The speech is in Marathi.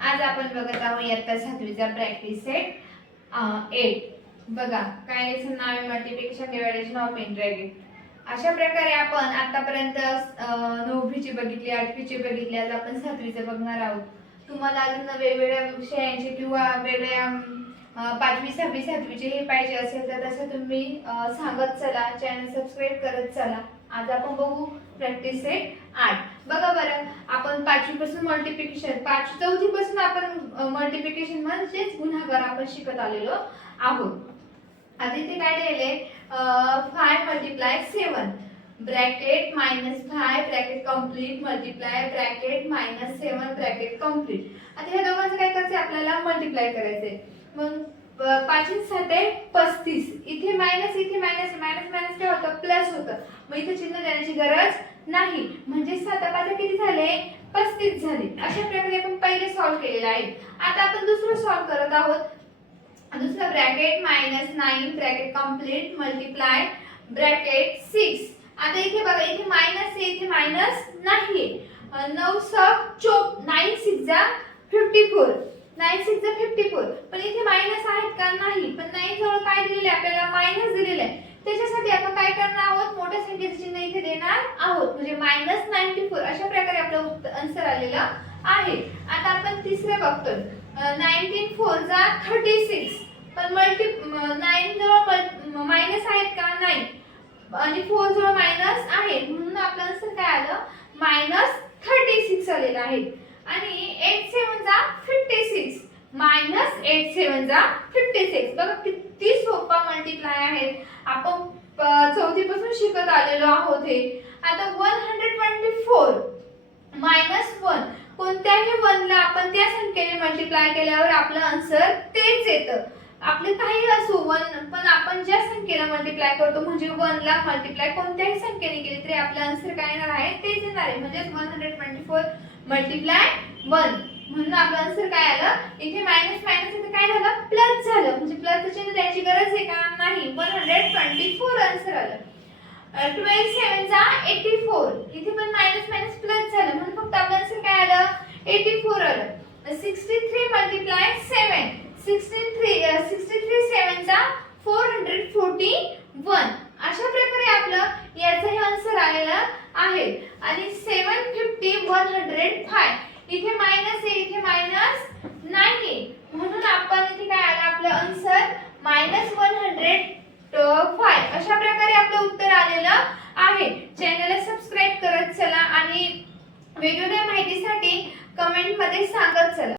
आज आपण बघत आहोत इयत्ता सातवीचा प्रॅक्टिस सेट एट बघा काय याचं नाव मल्टिप्लिकेशन डिवायडेशन ऑफ इंटरॅगेट अशा प्रकारे आपण आतापर्यंत नववीची बघितली आठवीची बघितली. आज आपण सातवीचं बघणार आहोत. तुम्हाला अजून वेगवेगळ्या विषयांचे किंवा वेगळ्या पाचवी सहावी सातवीचे हे पाहिजे असेल तर तसं तुम्ही सांगत चला. चॅनल सबस्क्राईब करत चला. आज आपण बघू प्रॅक्टिस सेट आठ. बघा बरं आपण पाचवी पासून मल्टिप्लिकेशन पाच चौथी पासून आपण मल्टिप्लिकेशन म्हणजेच गुन्हागार आपण शिकत आलेलो आहोत. आता इथे काय लिहिले five multiply seven bracket minus five bracket complete multiply bracket minus seven bracket complete आता ह्या दोघांचं काय करायचं आपल्याला मल्टिप्लाय करायचंय. मग पाचशे साते पस्तीस. इथे मायनस इथे मायनस मायनस मायनस काय होतं? प्लस होतं. मग इथे चिन्ह देण्याची गरज नाही. म्हणजे सात पाच किती झाले? पस्तीस झाले. अशा प्रकारे आपण पहिले सॉल्व्ह केलेलं आहे. आता आपण दुसरं सॉल्व्ह करत आहोत. दुसरं bracket minus nine bracket complete multiply bracket six आता इथे बघा इथे मायनस आहे इथे मायनस नाही आहे नऊ सक चोप नाईन सिक्स जा फिफ्टी फोर नाईन सिक्स जा फिफ्टी फोर पण इथे मायनस आहेत का? नाही. पण नाईन जवळ काय दिलेलं आहे? आपल्याला मायनस दिलेलं आहे. त्याच्यासाठी आपण काय करणार आहोत? मोठ्या संख्येचं चिन्ह इथे देणार आहोत. म्हणजे मायनस नाईन्टी फोर अशा प्रकारे आपलं आन्सर आलेलं आहे. आता आपण तिसरं बघतोय. नाईन्टीन फोर जा थर्टी सिक्स पण मल्टी नाईन जवळ मायनस आहेत का? नाही. आणि फोर जवळ मायनस आहे म्हणून आपलं आन्सर काय आलं? मायनस थर्टी सिक्स आलेलं आहे. आणि एट सेवन जा fifty six minus eight seven जा फिफ्टी सिक्स बघा किती सोपा मल्टिप्लाय आहे. आपण चौथी पासून शिकत आलेलो आहोत हे. आता one hundred twenty four minus one कोणत्याही वनला आपण त्या संख्येने मल्टिप्लाय केल्यावर आपलं आन्सर तेच येतं. आपले काही असो वन पण आपण ज्या संख्येला मल्टिप्लाय करतो म्हणजे वन ला मल्टिप्लाय कोणत्याही संख्येने केली तरी आपलं आन्सर काय येणार आहे? तेच येणार आहे. म्हणजेच one hundred twenty four multiply one म्हणून आपलं आन्सर काय आलं? इथे मायनस मायनस इथे काय झालं? प्लस झालं. म्हणजे प्लस चिन्ह म्हणजे द्यायची गरज आहे का? नाही. One hundred twenty four answer आलं ट्वेल्व सेवन एटी फोर इथे पण मायनस मायनस प्लस झालं. म्हणून फक्त आपलं आन्सर काय आलं? एटी फोर आलं. Sixty three multiply